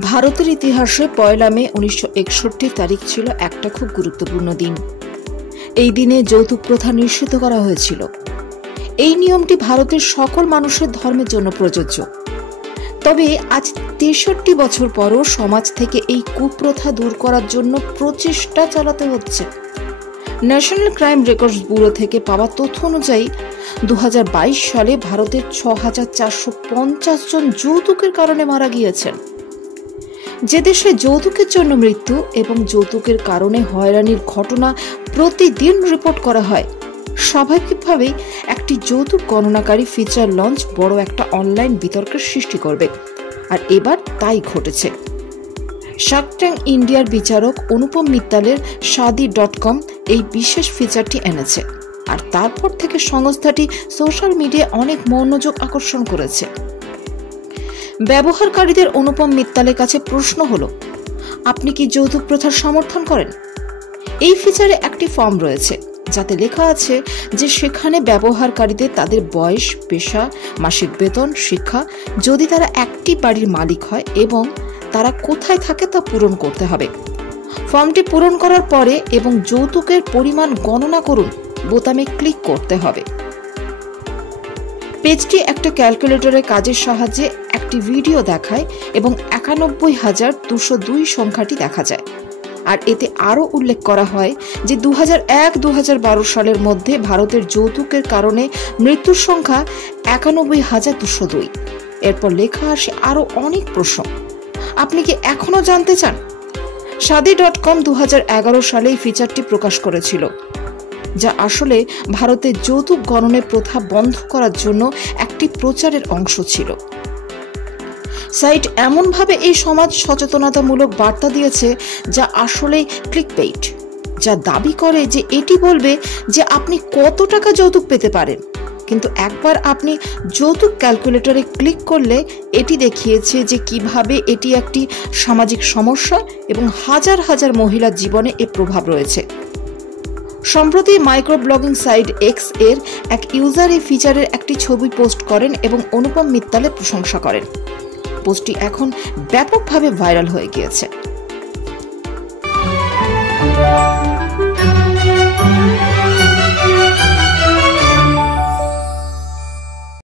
ভারতের ইতিহাসে ১ মে ১৯৬১ তারিখ ছিল একটা খুব গুরুত্বপূর্ণ দিন। এই দিনে যৌতুক প্রথা নিষিদ্ধ করা হয়েছিল। এই নিয়মটি ভারতের সকল মানুষের ধর্মের জন্য প্রযোজ্য। তবে আজ ৬৩ বছর পরও সমাজ থেকে এই কুপ্রথা দূর করার জন্য প্রচেষ্টা চালাতে হচ্ছে। ন্যাশনাল ক্রাইম রেকর্ডস ব্যুরো থেকে পাওয়া তথ্য অনুযায়ী ২০২২ সালে ভারতের ৬,৪৫০ জন যৌতুকের কারণে মারা গিয়েছেন। যে দেশে যৌতুকের জন্য মৃত্যু এবং যৌতুকের কারণে হয়রানির ঘটনা প্রতিদিন রিপোর্ট করা হয়, স্বাভাবিকভাবেই একটি যৌতুক গণনাকারী ফিচার লঞ্চ বড় একটা অনলাইন বিতর্কের সৃষ্টি করবে। আর এবার তাই ঘটেছে। শার্ক ট্যাঙ্ক ইন্ডিয়ার বিচারক অনুপম মিত্তালের শাদি.com এই বিশেষ ফিচারটি এনেছে। আর তারপর থেকে সংস্থাটি সোশ্যাল মিডিয়ায় অনেক মনোযোগ আকর্ষণ করেছে। ব্যবহারকারীদের অনুপম মিত্তালের কাছে প্রশ্ন হলো, আপনি কি যৌতুক প্রথার সমর্থন করেন? এই ফিচারে একটি ফর্ম রয়েছে যাতে লেখা আছে যে সেখানে ব্যবহারকারীদের তাদের বয়স, পেশা, মাসিক বেতন, শিক্ষা, যদি তারা একটি বাড়ির মালিক হয় এবং তারা কোথায় থাকে তা পূরণ করতে হবে। ফর্মটি পূরণ করার পরে এবং যৌতুকের পরিমাণ গণনা করুন বোতামে ক্লিক করতে হবে। পেজটি একটা ক্যালকুলেটরের কাজের সাহায্যে একটি ভিডিও দেখায় এবং ৯১,২০২ সংখ্যাটি দেখা যায়। আর এতে আরও উল্লেখ করা হয় যে ২০০১-২০১২ সালের মধ্যে ভারতের যৌতুকের কারণে মৃত্যুর সংখ্যা ৯১,২০২। এরপর লেখা আসে আরও অনেক প্রশ্ন। আপনি কি এখনো জানতে চান? শাদি.com ২০১১ সালে এই ফিচারটি প্রকাশ করেছিল, যা আসলে ভারতের যৌতুক গণনের প্রথা বন্ধ করার জন্য একটি প্রচারের অংশ ছিল। সাইট এমনভাবে এই সমাজ সচেতনতামূলক বার্তা দিয়েছে যা আসলে ক্লিকবেইট, যা দাবি করে যে এটি বলবে যে আপনি কত টাকা যৌতুক পেতে পারেন। কিন্তু একবার আপনি যৌতুক ক্যালকুলেটরে ক্লিক করলে এটি দেখিয়েছে যে কিভাবে এটি একটি সামাজিক সমস্যা এবং হাজার হাজার মহিলার জীবনে এর প্রভাব রয়েছে। সম্প্রতি মাইক্রো ব্লগিং সাইট এক্স এর এক ইউজার এই ফিচারের একটি ছবি পোস্ট করেন এবং অনুপম মিত্তালের প্রশংসা করেন। পোস্টটি এখন ব্যাপকভাবে ভাইরাল হয়ে গিয়েছে।